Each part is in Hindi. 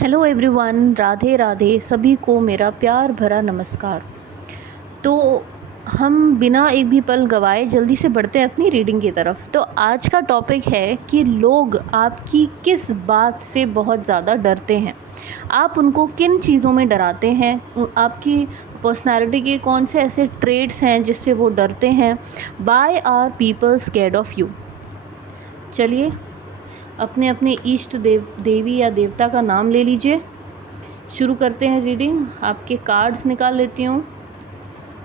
Hello everyone, Radhe Radhe. सभी को मेरा प्यार भरा नमस्कार। तो हम बिना एक भी पल गवाए जल्दी से बढ़ते हैं अपनी रीडिंग की तरफ। तो आज का टॉपिक है कि लोग आपकी किस बात से बहुत ज़्यादा डरते हैं। आप उनको किन चीज़ों में डराते हैं, आपकी पर्सनैलिटी के कौन से ऐसे ट्रेड्स हैं जिससे वो डरते हैं। Why are people scared of you. चलिए अपने अपने इष्ट देवी या देवता का नाम ले लीजिए। शुरू करते हैं रीडिंग। आपके कार्ड्स निकाल लेती हूँ।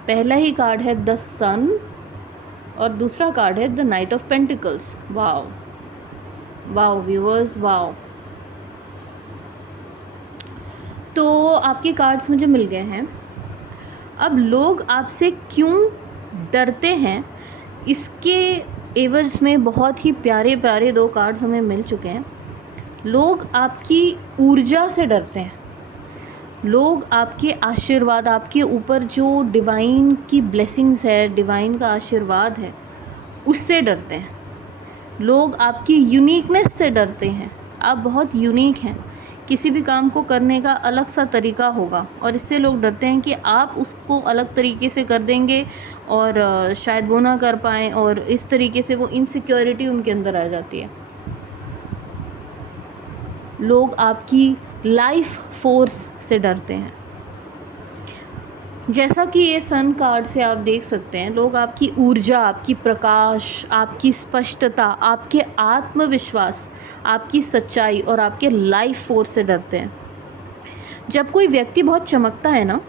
पहला ही कार्ड है द सन और दूसरा कार्ड है the night of pentacles. Wow wow viewers, wow. तो आपके कार्ड्स मुझे मिल गए हैं। अब लोग आपसे क्यों डरते हैं, इसके एवज में बहुत ही प्यारे प्यारे दो कार्ड्स हमें मिल चुके हैं। लोग आपकी ऊर्जा से डरते हैं। लोग आपके आशीर्वाद, आपके ऊपर जो डिवाइन की ब्लेसिंग्स है, डिवाइन का आशीर्वाद है, उससे डरते हैं। लोग आपकी यूनिकनेस से डरते हैं। आप बहुत यूनिक हैं, किसी भी काम को करने का अलग सा तरीका होगा और इससे लोग डरते हैं कि आप उसको अलग तरीके से कर देंगे और शायद वो ना कर पाएँ, और इस तरीके से वो इनसिक्योरिटी उनके अंदर आ जाती है। लोग आपकी लाइफ फोर्स से डरते हैं। जैसा कि ये सन कार्ड से आप देख सकते हैं, लोग आपकी ऊर्जा, आपकी प्रकाश, आपकी स्पष्टता, आपके आत्मविश्वास, आपकी सच्चाई और आपके लाइफ फोर्स से डरते हैं। जब कोई व्यक्ति बहुत चमकता है ना,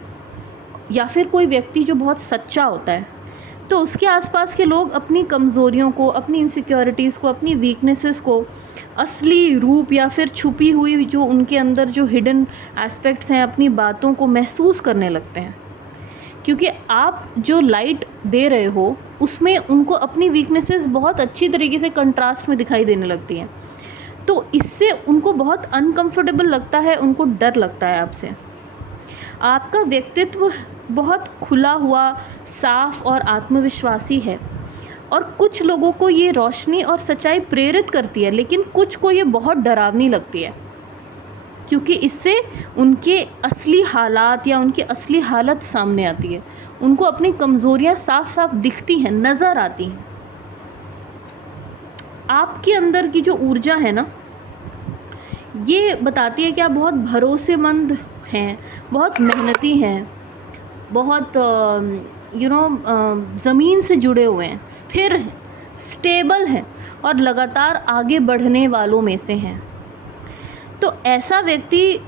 या फिर कोई व्यक्ति जो बहुत सच्चा होता है, तो उसके आसपास के लोग अपनी कमज़ोरियों को, अपनी इनसिक्योरिटीज़ को, अपनी वीकनेसेस को, असली रूप या फिर छुपी हुई जो उनके अंदर जो हिडन एस्पेक्ट्स हैं, अपनी बातों को महसूस करने लगते हैं। क्योंकि आप जो लाइट दे रहे हो उसमें उनको अपनी वीकनेसेस बहुत अच्छी तरीके से कंट्रास्ट में दिखाई देने लगती हैं। तो इससे उनको बहुत अनकंफर्टेबल लगता है, उनको डर लगता है आपसे। आपका व्यक्तित्व बहुत खुला हुआ, साफ और आत्मविश्वासी है, और कुछ लोगों को ये रोशनी और सच्चाई प्रेरित करती है, लेकिन कुछ को ये बहुत डरावनी लगती है, क्योंकि इससे उनके असली हालात या उनकी असली हालत सामने आती है। उनको अपनी कमज़ोरियाँ साफ साफ दिखती हैं, नज़र आती हैं। आपके अंदर की जो ऊर्जा है ना, ये बताती है कि आप बहुत भरोसेमंद हैं, बहुत मेहनती हैं, बहुत ज़मीन से जुड़े हुए हैं, स्थिर हैं, स्टेबल हैं और लगातार आगे बढ़ने वालों में से हैं। तो ऐसा व्यक्ति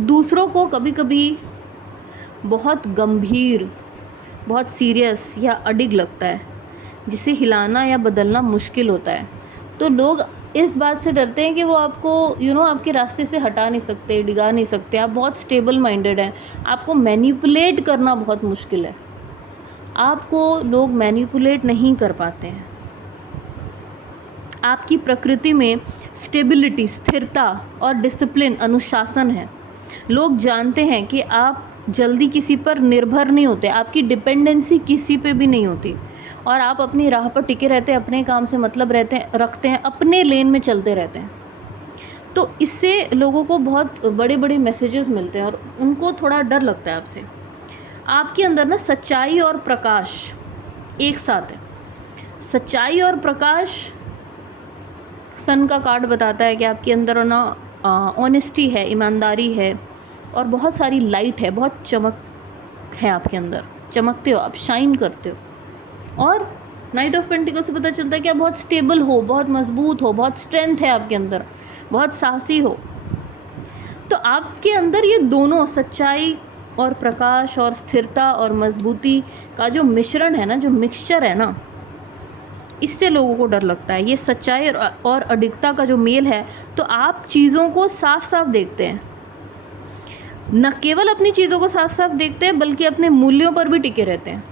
दूसरों को कभी कभी बहुत गंभीर, बहुत सीरियस या अडिग लगता है, जिसे हिलाना या बदलना मुश्किल होता है। तो लोग इस बात से डरते हैं कि वो आपको आपके रास्ते से हटा नहीं सकते, डिगा नहीं सकते। आप बहुत स्टेबल माइंडेड हैं, आपको मैनिपुलेट करना बहुत मुश्किल है। आपको लोग मैनिपुलेट नहीं कर पाते हैं। आपकी प्रकृति में स्टेबिलिटी, स्थिरता और डिसिप्लिन, अनुशासन है। लोग जानते हैं कि आप जल्दी किसी पर निर्भर नहीं होते, आपकी डिपेंडेंसी किसी पे भी नहीं होती, और आप अपनी राह पर टिके रहते हैं, अपने काम से मतलब रखते हैं, अपने लेन में चलते रहते हैं। तो इससे लोगों को बहुत बड़े बड़े मैसेजेस मिलते हैं और उनको थोड़ा डर लगता है आपसे। आपके अंदर ना सच्चाई और प्रकाश एक साथ है। सच्चाई और प्रकाश, सन का कार्ड बताता है कि आपके अंदर ना ऑनेस्टी है, ईमानदारी है और बहुत सारी लाइट है, बहुत चमक है आपके अंदर। चमकते हो आप, शाइन करते हो। और नाइट ऑफ पेंटिकल से पता चलता है कि आप बहुत स्टेबल हो, बहुत मजबूत हो, बहुत स्ट्रेंथ है आपके अंदर, बहुत साहसी हो। तो आपके अंदर ये दोनों, सच्चाई और प्रकाश और स्थिरता और मजबूती का जो मिश्रण है ना, जो मिक्सचर है ना, इससे लोगों को डर लगता है। ये सच्चाई और अडिगता का जो मेल है, तो आप चीज़ों को साफ साफ देखते हैं। न केवल अपनी चीज़ों को साफ साफ देखते हैं, बल्कि अपने मूल्यों पर भी टिके रहते हैं।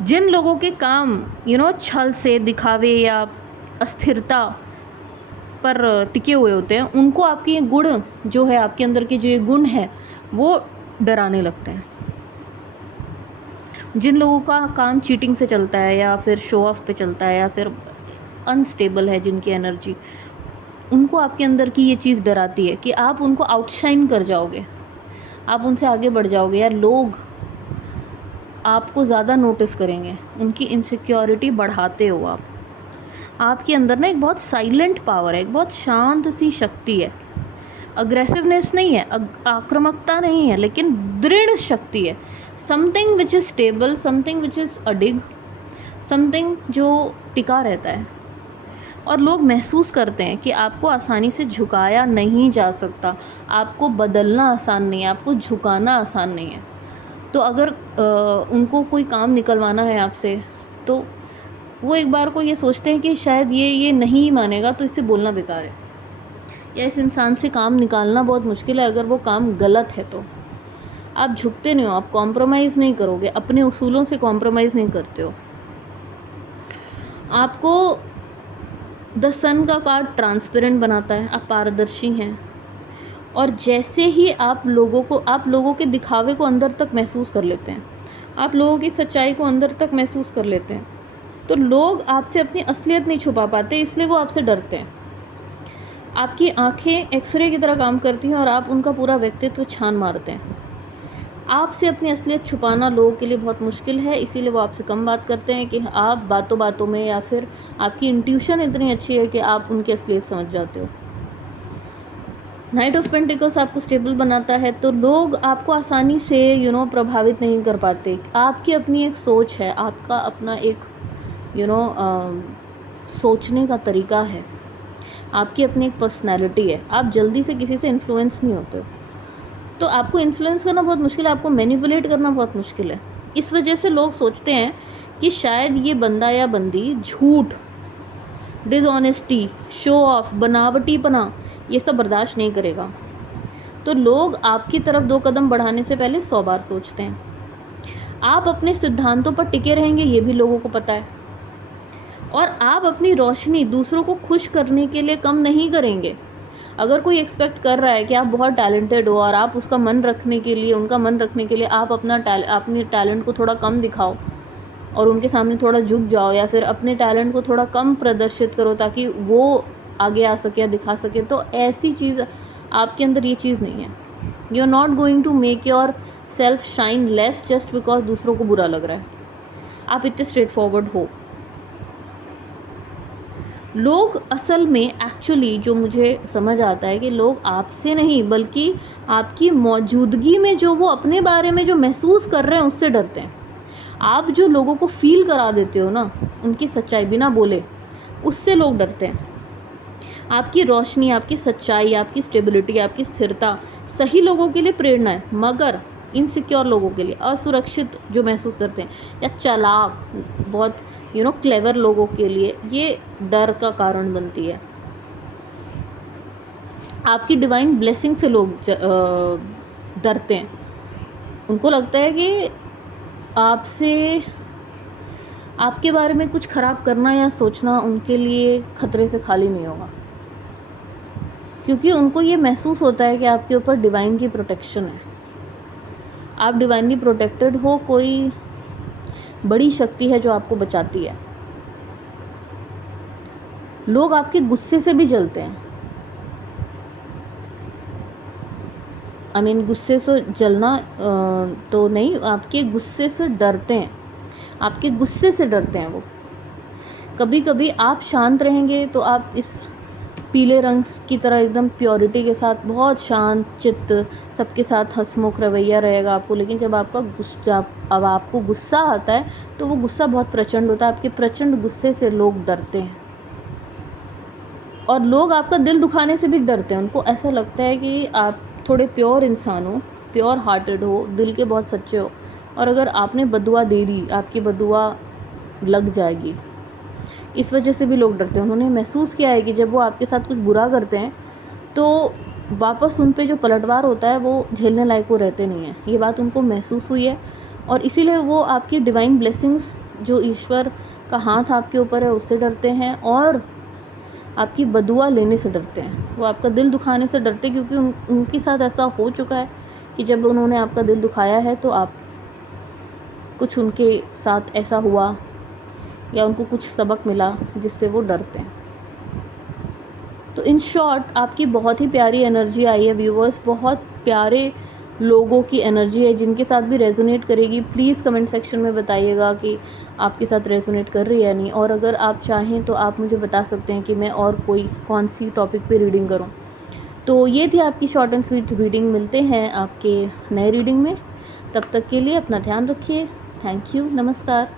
जिन लोगों के काम छल से, दिखावे या अस्थिरता पर टिके हुए होते हैं, उनको आपके ये गुण जो है, आपके अंदर के जो ये गुण है, वो डराने लगते हैं। जिन लोगों का काम चीटिंग से चलता है या फिर शो ऑफ पे चलता है या फिर अनस्टेबल है जिनकी एनर्जी, उनको आपके अंदर की ये चीज़ डराती है कि आप उनको आउटशाइन कर जाओगे, आप उनसे आगे बढ़ जाओगे, या लोग आपको ज़्यादा नोटिस करेंगे। उनकी इनसिक्योरिटी बढ़ाते हो आप। आपके अंदर ना एक बहुत साइलेंट पावर है, एक बहुत शांत सी शक्ति है। अग्रेसिवनेस नहीं है, आक्रामकता नहीं है, लेकिन दृढ़ शक्ति है। Something which is stable, something which is अडिग, समथिंग जो टिका रहता है। और लोग महसूस करते हैं कि आपको आसानी से झुकाया नहीं जा सकता, आपको बदलना आसान नहीं है, आपको झुकाना आसान नहीं है। तो अगर उनको कोई काम निकलवाना है आपसे, तो वो एक बार को ये सोचते हैं कि शायद ये नहीं मानेगा, तो इससे बोलना बेकार है, या इस इंसान से काम निकालना बहुत मुश्किल है अगर वो काम गलत है। तो आप झुकते नहीं हो, आप कॉम्प्रोमाइज़ नहीं करोगे, अपने उसूलों से कॉम्प्रोमाइज़ नहीं करते हो। आपको द सन का कार्ड ट्रांसपेरेंट बनाता है, आप पारदर्शी हैं। और जैसे ही आप लोगों के दिखावे को अंदर तक महसूस कर लेते हैं, आप लोगों की सच्चाई को अंदर तक महसूस कर लेते हैं, तो लोग आपसे अपनी असलियत नहीं छुपा पाते, इसलिए वो आपसे डरते हैं। आपकी आंखें एक्सरे की तरह काम करती हैं और आप उनका पूरा व्यक्तित्व छान मारते हैं। आपसे अपनी असलियत छुपाना लोगों के लिए बहुत मुश्किल है, इसीलिए वो आपसे कम बात करते हैं कि आप बातों बातों में, या फिर आपकी इंट्यूशन इतनी अच्छी है कि आप उनकी असलियत समझ जाते हो। नाइट ऑफ पेंटिकल्स आपको स्टेबल बनाता है, तो लोग आपको आसानी से प्रभावित नहीं कर पाते। आपकी अपनी एक सोच है, आपका अपना एक सोचने का तरीका है, आपकी अपनी एक पर्सनैलिटी है। आप जल्दी से किसी से इन्फ्लुएंस नहीं होते हो, तो आपको इन्फ्लुएंस करना बहुत मुश्किल है, आपको मैनिपुलेट करना बहुत मुश्किल है। इस वजह से लोग सोचते हैं कि शायद ये बंदा या बंदी झूठ, डिसऑनेस्टी, शो ऑफ, बनावटीपना, ये सब बर्दाश्त नहीं करेगा। तो लोग आपकी तरफ 2 कदम बढ़ाने से पहले 100 बार सोचते हैं। आप अपने सिद्धांतों पर टिके रहेंगे, ये भी लोगों को पता है। और आप अपनी रोशनी दूसरों को खुश करने के लिए कम नहीं करेंगे। अगर कोई एक्सपेक्ट कर रहा है कि आप बहुत टैलेंटेड हो और आप उनका मन रखने के लिए आप अपने टैलेंट को थोड़ा कम दिखाओ और उनके सामने थोड़ा झुक जाओ, या फिर अपने टैलेंट को थोड़ा कम प्रदर्शित करो ताकि वो आगे आ सके या दिखा सके, तो ऐसी चीज़ आपके अंदर ये चीज़ नहीं है। You are not going to make yourself shine less just because दूसरों को बुरा लग रहा है। आप इतने स्ट्रेट फॉरवर्ड हो। लोग असल में एक्चुअली जो मुझे समझ आता है कि लोग आपसे नहीं, बल्कि आपकी मौजूदगी में जो वो अपने बारे में जो महसूस कर रहे हैं उससे डरते हैं। आप जो लोगों को फील करा देते हो ना, उनकी सच्चाई बिना बोले, उससे लोग डरते हैं। आपकी रोशनी, आपकी सच्चाई, आपकी स्टेबिलिटी, आपकी स्थिरता सही लोगों के लिए प्रेरणा है, मगर इनसिक्योर लोगों के लिए, असुरक्षित जो महसूस करते हैं, या चालाक, बहुत क्लेवर लोगों के लिए ये डर का कारण बनती है। आपकी डिवाइन ब्लेसिंग से लोग डरते हैं। उनको लगता है कि आपसे, आपके बारे में कुछ ख़राब करना या सोचना उनके लिए खतरे से खाली नहीं होगा, क्योंकि उनको ये महसूस होता है कि आपके ऊपर डिवाइन की प्रोटेक्शन है। आप डिवाइनली प्रोटेक्टेड हो, कोई बड़ी शक्ति है जो आपको बचाती है। लोग आपके गुस्से से भी जलते हैं। गुस्से से जलना तो नहीं, आपके गुस्से से डरते हैं, आपके गुस्से से डरते हैं वो। कभी कभी आप शांत रहेंगे तो आप इस पीले रंग की तरह एकदम प्योरिटी के साथ, बहुत शांत चित्त, सबके साथ हंसमुख रवैया रहेगा आपको। लेकिन जब आपको गुस्सा आता है तो वो गुस्सा बहुत प्रचंड होता है। आपके प्रचंड गुस्से से लोग डरते हैं, और लोग आपका दिल दुखाने से भी डरते हैं। उनको ऐसा लगता है कि आप थोड़े प्योर इंसान हो, प्योर हार्टेड हो, दिल के बहुत सच्चे हो, और अगर आपने बदुआ दे दी, आपकी बदुआ लग जाएगी। इस वजह से भी लोग डरते हैं। उन्होंने महसूस किया है कि जब वो आपके साथ कुछ बुरा करते हैं तो वापस उन पे जो पलटवार होता है वो झेलने लायक वो रहते नहीं हैं। ये बात उनको महसूस हुई है, और इसीलिए वो आपकी डिवाइन ब्लेसिंग्स, जो ईश्वर का हाथ आपके ऊपर है, उससे डरते हैं, और आपकी बदुआ लेने से डरते हैं। वो आपका दिल दुखाने से डरते हैं, क्योंकि उनके साथ ऐसा हो चुका है कि जब उन्होंने आपका दिल दुखाया है तो आप कुछ उनके साथ ऐसा हुआ या उनको कुछ सबक मिला जिससे वो डरते हैं। तो इन शॉर्ट आपकी बहुत ही प्यारी एनर्जी आई है व्यूवर्स, बहुत प्यारे लोगों की एनर्जी है जिनके साथ भी रेजोनेट करेगी। प्लीज़ कमेंट सेक्शन में बताइएगा कि आपके साथ रेजोनेट कर रही है या नहीं, और अगर आप चाहें तो आप मुझे बता सकते हैं कि मैं और कौन सी टॉपिक पे रीडिंग करूं। तो ये थी आपकी शॉर्ट एंड स्वीट रीडिंग। मिलते हैं आपके नए रीडिंग में, तब तक के लिए अपना ध्यान रखिए। थैंक यू, नमस्कार।